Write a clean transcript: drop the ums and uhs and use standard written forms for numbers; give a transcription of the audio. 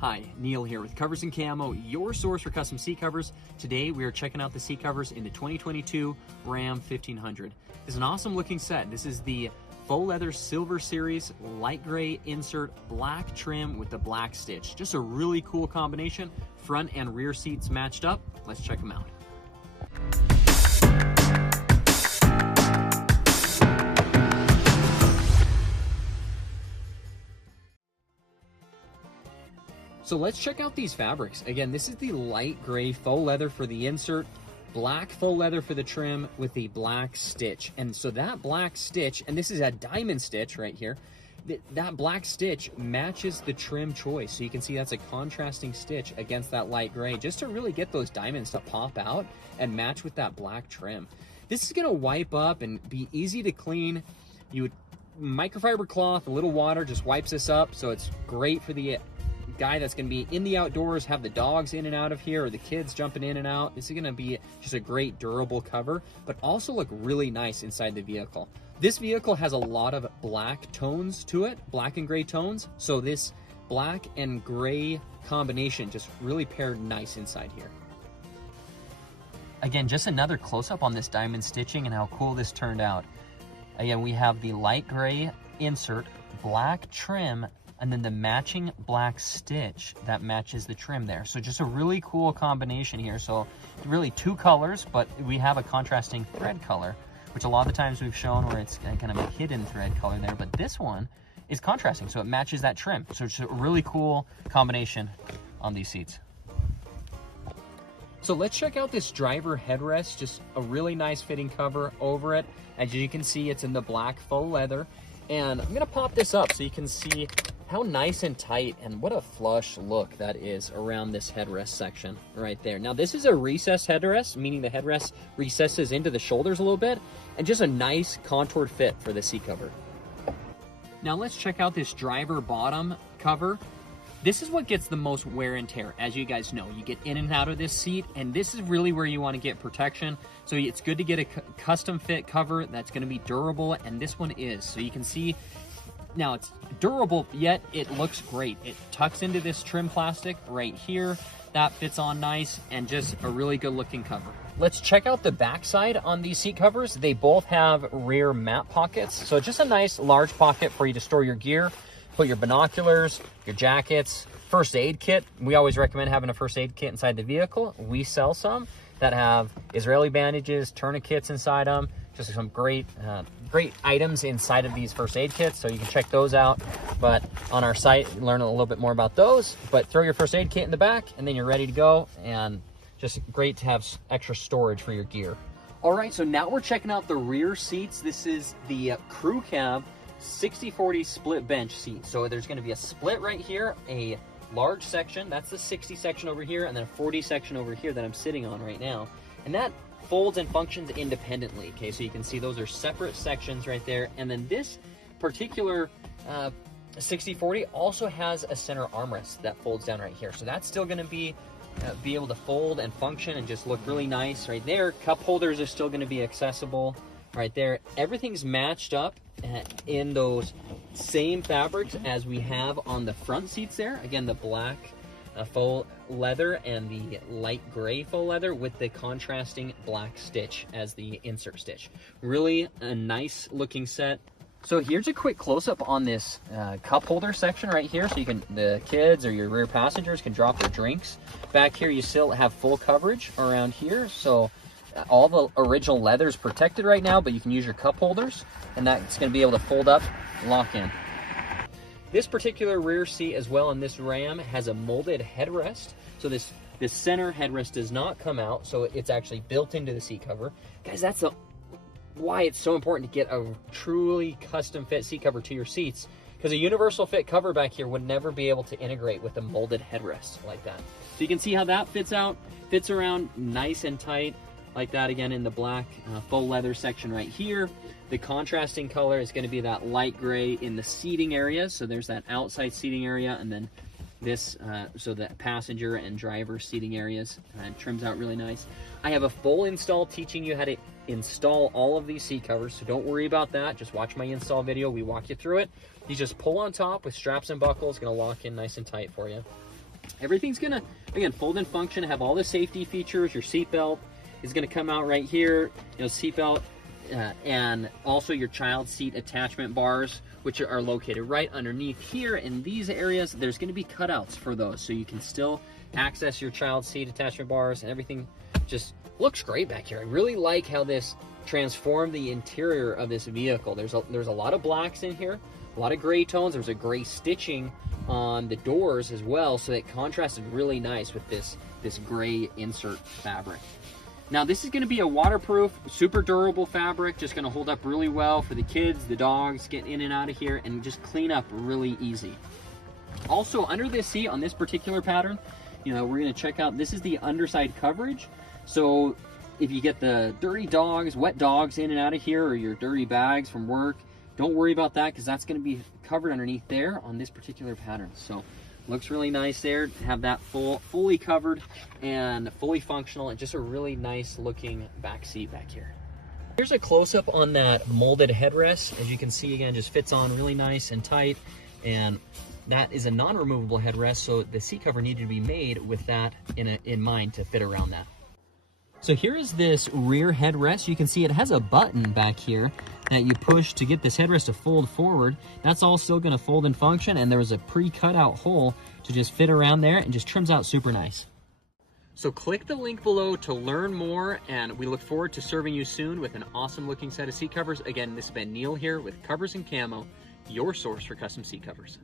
Hi, Neil here with Covers Camo, your source for custom seat covers. Today we are checking out the seat covers in the 2022 Ram 1500. It's an awesome looking set. This is the faux leather silver series, light gray insert, black trim with the black stitch. Just a really cool combination. Front and rear seats matched up. Let's check them out. So let's check out these fabrics. Again, this is the light gray faux leather for the insert, black faux leather for the trim with the black stitch. And so that black stitch, and this is a diamond stitch right here, that black stitch matches the trim choice. So you can see that's a contrasting stitch against that light gray, just to really get those diamonds to pop out and match with that black trim. This is gonna wipe up and be easy to clean. You would microfiber cloth, a little water just wipes this up. So it's great for the guy that's going to be in the outdoors, have the dogs in and out of here, or the kids jumping in and out. This is going to be just a great durable cover, but also look really nice inside the vehicle. This vehicle has a lot of black tones to it, black and gray tones. So this black and gray combination just really paired nice inside here. Again, just another close-up on this diamond stitching and how cool this turned out. Again, we have the light gray insert, black trim, and then the matching black stitch that matches the trim there. So just a really cool combination here. So really two colors, but we have a contrasting thread color, which a lot of the times we've shown where it's kind of a hidden thread color there, but this one is contrasting, so it matches that trim. So it's a really cool combination on these seats. So let's check out this driver headrest, just a really nice fitting cover over it. As you can see, it's in the black faux leather. And I'm gonna pop this up so you can see how nice and tight and what a flush look that is around this headrest section right there. Now this is a recessed headrest, meaning the headrest recesses into the shoulders a little bit, and just a nice contoured fit for the seat cover. Now let's check out this driver bottom cover. This is what gets the most wear and tear. As you guys know, you get in and out of this seat, and this is really where you want to get protection. So it's good to get a custom fit cover that's going to be durable, and this one is. So you can see now it's durable, yet it looks great. It tucks into this trim plastic right here. That fits on nice, and just a really good looking cover. Let's check out the backside on these seat covers. They both have rear map pockets. So just a nice large pocket for you to store your gear, put your binoculars, your jackets, first aid kit. We always recommend having a first aid kit inside the vehicle. We sell some that have Israeli bandages, tourniquets inside them. Just some great items inside of these first aid kits, so you can check those out. But on our site, learn a little bit more about those. But throw your first aid kit in the back, and then you're ready to go. And just great to have extra storage for your gear. All right, so now we're checking out the rear seats. This is the crew cab 60/40 split bench seat. So there's going to be a split right here, a large section, that's the 60 section over here, and then a 40 section over here that I'm sitting on right now. And that folds and functions independently. Okay, so you can see those are separate sections right there. And then this particular 60/40 also has a center armrest that folds down right here. So that's still going to be able to fold and function and just look really nice right there. Cup holders are still going to be accessible right there. Everything's matched up in those same fabrics as we have on the front seats there. Again, the black faux leather and the light gray faux leather with the contrasting black stitch as the insert stitch. Really a nice looking set. So here's a quick close-up on this cup holder section right here, so you can, the kids or your rear passengers can drop their drinks. Back here you still have full coverage around here, so all the original leather is protected right now, but you can use your cup holders, and that's going to be able to fold up, lock in. This particular rear seat as well in this Ram has a molded headrest. So this center headrest does not come out, so it's actually built into the seat cover. Guys, that's why it's so important to get a truly custom fit seat cover to your seats, because a universal fit cover back here would never be able to integrate with a molded headrest like that. So you can see how that fits around nice and tight like that. Again, in the black faux leather section right here. The contrasting color is going to be that light gray in the seating area. So there's that outside seating area, and then this, so the passenger and driver seating areas trims out really nice. I have a full install teaching you how to install all of these seat covers, so don't worry about that. Just watch my install video. We walk you through it. You just pull on top with straps and buckles. Going to lock in nice and tight for you. Everything's gonna, again, fold and function, have all the safety features. Your seatbelt is gonna come out right here, seatbelt, and also your child seat attachment bars, which are located right underneath here. In these areas, there's gonna be cutouts for those, so you can still access your child seat attachment bars, and everything just looks great back here. I really like how this transformed the interior of this vehicle. There's a lot of blacks in here, a lot of gray tones. There's a gray stitching on the doors as well, so it contrasted really nice with this gray insert fabric. Now this is going to be a waterproof, super durable fabric, just going to hold up really well for the kids, the dogs, get in and out of here, and just clean up really easy. Also, under this seat on this particular pattern, we're going to check out, this is the underside coverage. So if you get the dirty dogs, wet dogs in and out of here, or your dirty bags from work, don't worry about that, because that's going to be covered underneath there on this particular pattern. So looks really nice there to have that fully covered and fully functional, and just a really nice looking back seat back here. Here's a close-up on that molded headrest. As you can see, again, just fits on really nice and tight, and that is a non-removable headrest, so the seat cover needed to be made with that in mind to fit around that. So here is this rear headrest. You can see it has a button back here that you push to get this headrest to fold forward. That's all still going to fold and function, and there's a pre-cut out hole to just fit around there, and just trims out super nice. So click the link below to learn more, and we look forward to serving you soon with an awesome looking set of seat covers. Again, this has been Neil here with Covers and Camo, your source for custom seat covers.